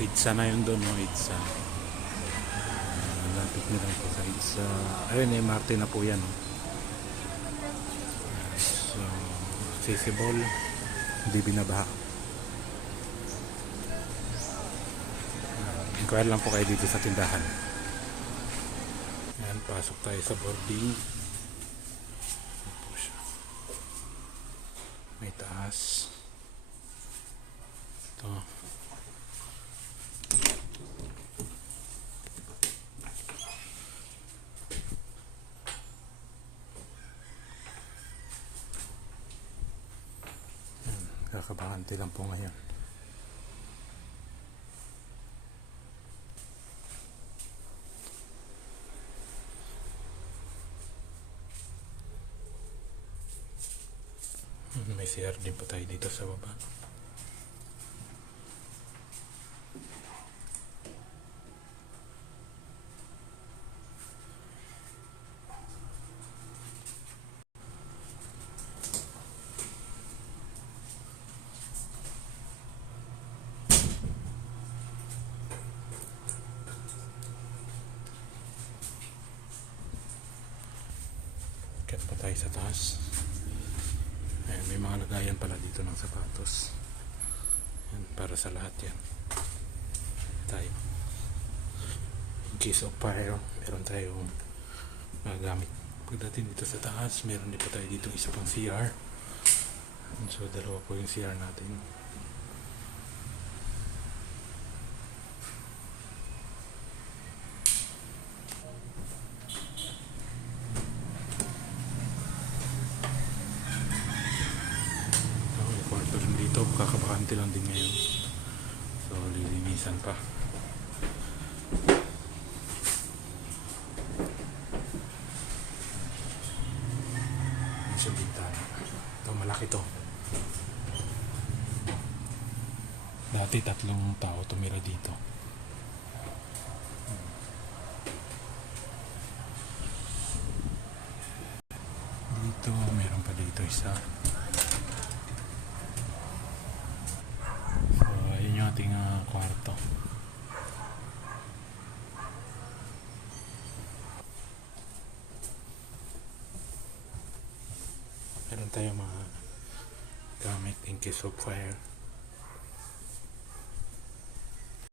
Idsa na yun doon, no? Idsa. Lapit na lang po sa Idsa. Ayun, MRT na po yan, no? So, accessible. Hindi binabaha. Inquire lang po kayo dito sa tindahan. Ayan, pasok tayo sa boarding. Ayan po siya. May taas. Ito. Kakabahante lang po ngayon. May CR din pa tayo dito sa baba. Kat pa tayo sa taas. Ayan, may mga lagayan pala dito ng sapatos. Ayan, para sa lahat yan. Tayo. In case of fire, meron tayong magagamit. Pagdating dito sa taas, meron din pa tayo dito isa pang CR. So, dalawa po yung CR natin. Dito, kakabahante lang din ngayon. So, lilinisan pa. Sa bintana. Ito, malaki to. Dati 3 tao tumira dito. Dito, meron pa dito isa. Yung ating kwarto. Meron tayong mga gamit in case of fire.